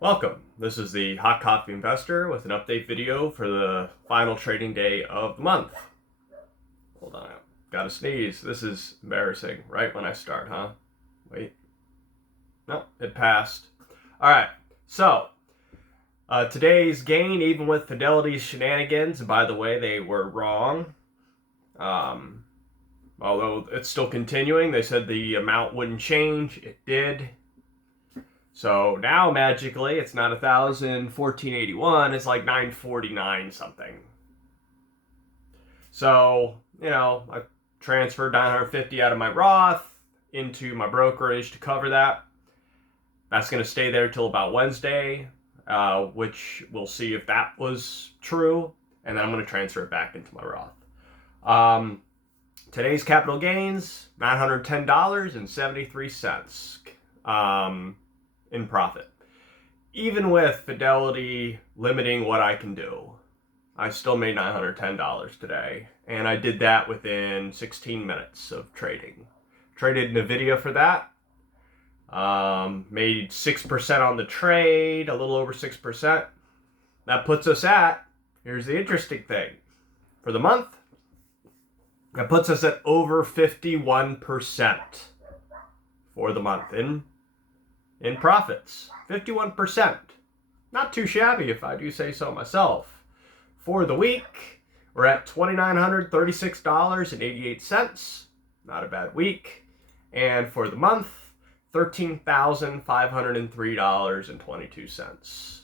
Welcome. This is the Hot Coffee Investor with an update video for the final trading day of the month. Hold on, gotta sneeze. This is embarrassing right when I start, huh? Wait. No, it passed. All right, so today's gain, even with Fidelity's shenanigans, and by the way, they were wrong. Although it's still continuing, they said the amount wouldn't change. It did. So now magically it's not 1,014.81, it's like 949 something. So, I transferred 950 out of my Roth into my brokerage to cover that. That's going to stay there till about Wednesday, which we'll see if that was true. And then I'm going to transfer it back into my Roth. Today's capital gains, $910.73 in profit. Even with Fidelity limiting what I can do, I still made $910 today. And I did that within 16 minutes of trading. Traded NVIDIA for that. Made 6% on the trade, a little over 6%. That puts us at, here's the interesting thing, for the month, that puts us at over 51% for the month in profits. 51%. Not too shabby if I do say so myself. For the week, we're at $2,936.88. Not a bad week. And for the month, $13,503.22.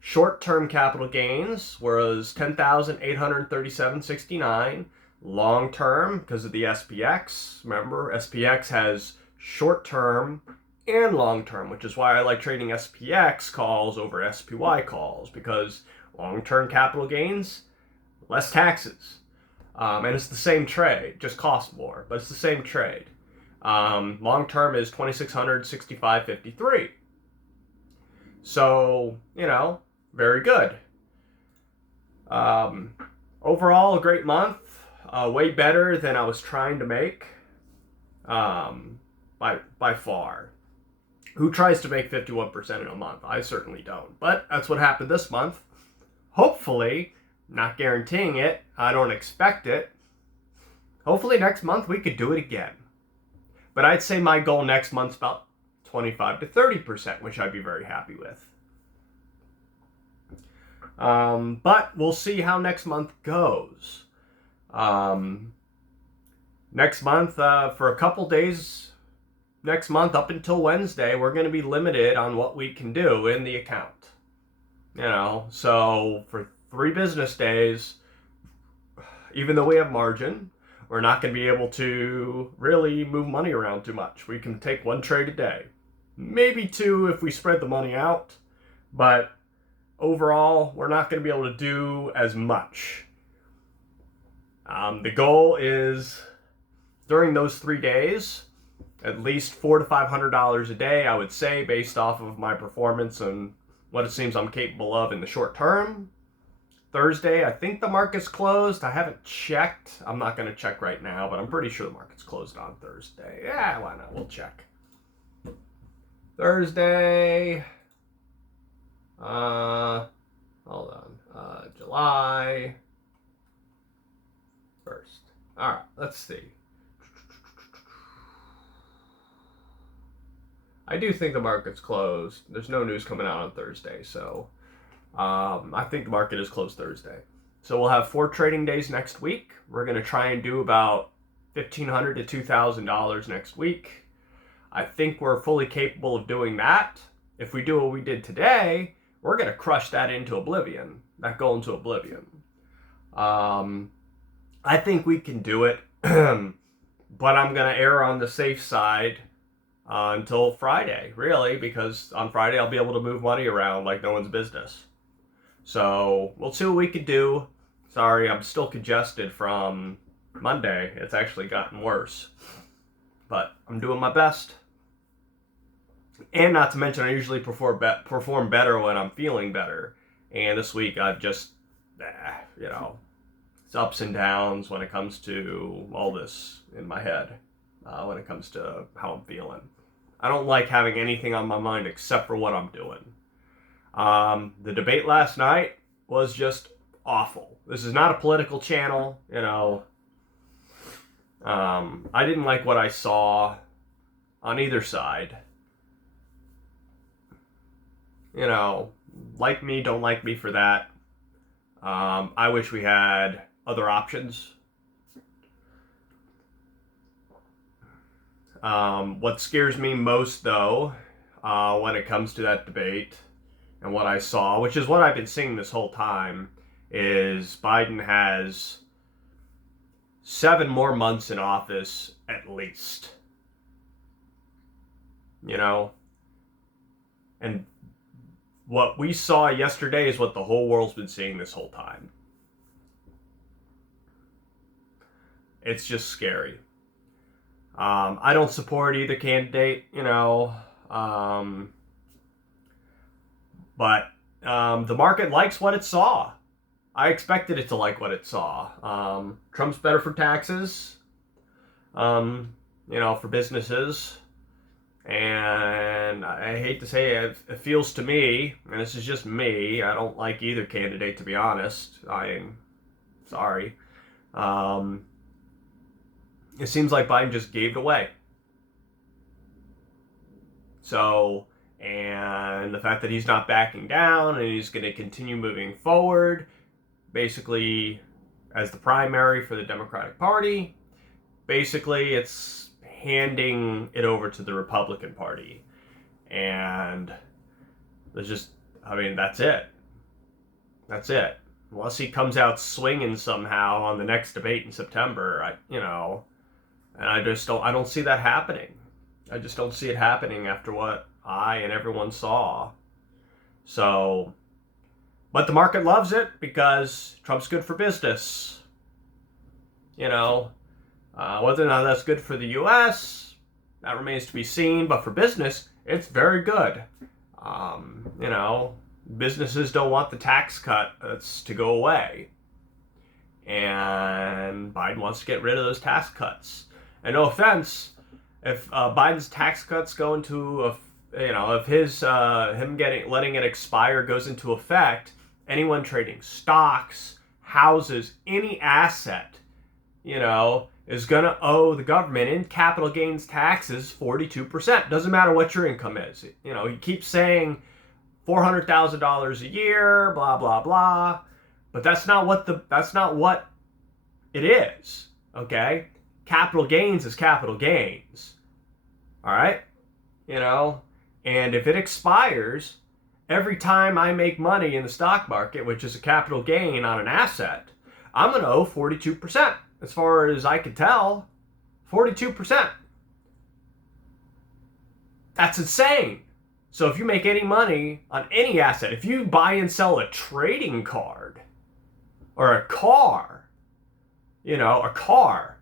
Short-term capital gains was $10,837.69. Long-term, because of the SPX. Remember, SPX has short-term and long-term, which is why I like trading SPX calls over SPY calls, because long-term capital gains, less taxes. And it's the same trade, just costs more, but it's the same trade. Long-term is $2,665.53. So, very good. Overall, a great month. Way better than I was trying to make. By far. Who tries to make 51% in a month? I certainly don't. But that's what happened this month. Hopefully, not guaranteeing it, I don't expect it. Hopefully next month we could do it again. But I'd say my goal next month's about 25 to 30%, which I'd be very happy with. But we'll see how next month goes. Next month, for a couple days next month up until Wednesday, we're going to be limited on what we can do in the account. So for 3 business days, even though we have margin, we're not going to be able to really move money around too much. We can take 1 trade a day. Maybe 2 if we spread the money out. But overall, we're not going to be able to do as much. The goal is, during those 3 days, at least $400 to $500 a day, I would say, based off of my performance and what it seems I'm capable of in the short term. Thursday, I think the market's closed. I haven't checked. I'm not going to check right now, but I'm pretty sure the market's closed on Thursday. Yeah, why not? We'll check. Thursday. Hold on. July 1st. All right, let's see. I do think the market's closed. There's no news coming out on Thursday, so I think the market is closed Thursday. So we'll have 4 trading days next week. We're going to try and do about $1,500 to $2,000 next week. I think we're fully capable of doing that. If we do what we did today, we're going to crush that into oblivion, that goal into oblivion. I think we can do it, but I'm going to err on the safe side until Friday, really, because on Friday I'll be able to move money around like no one's business. So we'll see what we can do. Sorry, I'm still congested from Monday. It's actually gotten worse. But I'm doing my best. And not to mention, I usually perform better when I'm feeling better. And this week I've just, it's ups and downs when it comes to all this in my head, when it comes to how I'm feeling. I don't like having anything on my mind except for what I'm doing. The debate last night was just awful. This is not a political channel, you know. I didn't like what I saw on either side. You know, like me, don't like me for that. I wish we had other options. What scares me most, though, when it comes to that debate and what I saw, which is what I've been seeing this whole time, is Biden has 7 more months in office at least. You know? And what we saw yesterday is what the whole world's been seeing this whole time. It's just scary. I don't support either candidate, you know, but the market likes what it saw. I expected it to like what it saw. Trump's better for taxes, you know, for businesses. And I hate to say it, it feels to me, and this is just me, I don't like either candidate, to be honest. I'm sorry. It seems like Biden just gave it away. So, and the fact that he's not backing down and he's going to continue moving forward, basically as the primary for the Democratic Party, basically it's handing it over to the Republican Party. And there's just, I mean, that's it. That's it. Unless he comes out swinging somehow on the next debate in September, you know, and I don't see that happening. I just don't see it happening after what I and everyone saw. So, but the market loves it because Trump's good for business. You know, whether or not that's good for the U.S., that remains to be seen. But for business, it's very good. You know, businesses don't want the tax cuts to go away. And Biden wants to get rid of those tax cuts. And no offense, if Biden's tax cuts go into if his letting it expire goes into effect, anyone trading stocks, houses, any asset, you know, is going to owe the government in capital gains taxes 42%. Doesn't matter what your income is. You know, he keeps saying $400,000 a year, blah blah blah, but that's not what it is. Okay, capital gains is capital gains. All right, you know, and if it expires, every time I make money in the stock market, which is a capital gain on an asset, I'm going to owe 42%. As far as I can tell, 42%. That's insane. So if you make any money on any asset, if you buy and sell a trading card or a car, you know, a car,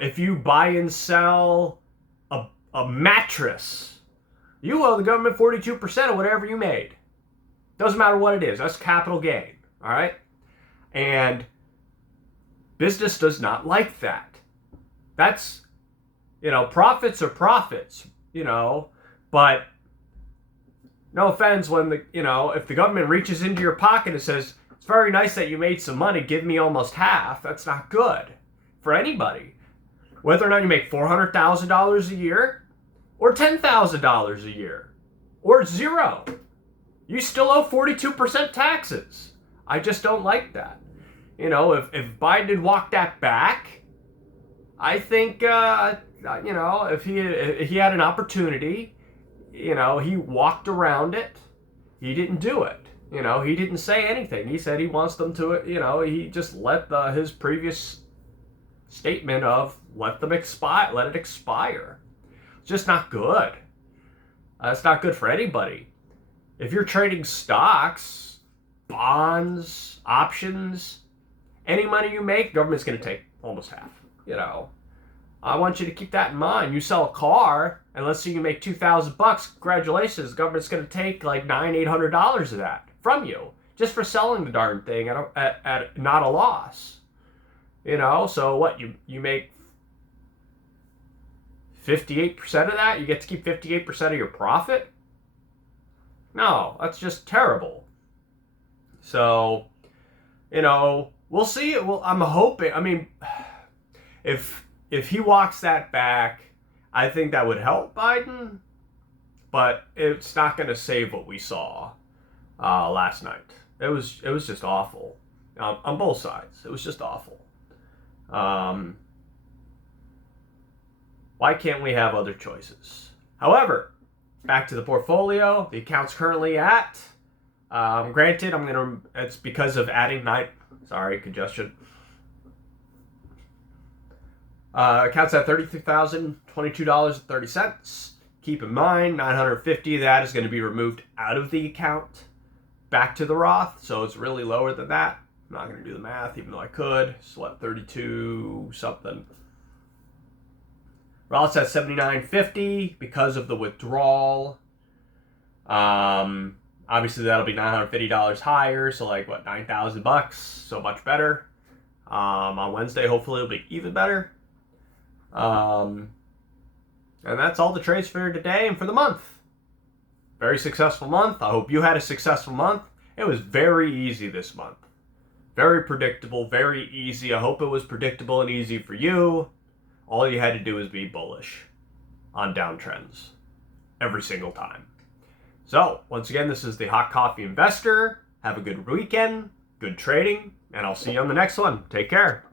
if you buy and sell a mattress, you owe the government 42% of whatever you made. Doesn't matter what it is. That's capital gain. All right? And business does not like that. That's, you know, profits are profits, you know, but no offense when if the government reaches into your pocket and says, it's very nice that you made some money, give me almost half, that's not good for anybody. Whether or not you make $400,000 a year or $10,000 a year or zero, you still owe 42% taxes. I just don't like that. You know, if Biden had walked that back, I think, if he had an opportunity, you know, he walked around it. He didn't do it. You know, he didn't say anything. He said he wants them to, you know, he just let his previous statement of let it expire. It's just not good. It's not good for anybody. If you're trading stocks, bonds, options, any money you make, government's going to take almost half. You know, I want you to keep that in mind. You sell a car, and let's say you make $2,000. Congratulations, the government's going to take like $800 of that from you just for selling the darn thing at not a loss. You know, so what you make 58% of that? You get to keep 58% of your profit? No, that's just terrible. So, we'll see. Well, I'm hoping. I mean, if he walks that back, I think that would help Biden, but it's not going to save what we saw last night. It was just awful on both sides. It was just awful. Why can't we have other choices? However, back to the portfolio. The account's currently at. Granted, it's because of adding congestion. Account's at $33,022.30. Keep in mind, $950 of that is going to be removed out of the account back to the Roth, so it's really lower than that. I'm not going to do the math, even though I could. So what, 32 something. Roth's at $79.50 because of the withdrawal. Obviously that'll be $950 higher, so like what, $9,000, so much better. On Wednesday, hopefully it'll be even better. And that's all the trades for today and for the month. Very successful month. I hope you had a successful month. It was very easy this month. Very predictable, very easy. I hope it was predictable and easy for you. All you had to do was be bullish on downtrends every single time. So, once again, this is the Hot Coffee Investor. Have a good weekend, good trading, and I'll see you on the next one. Take care.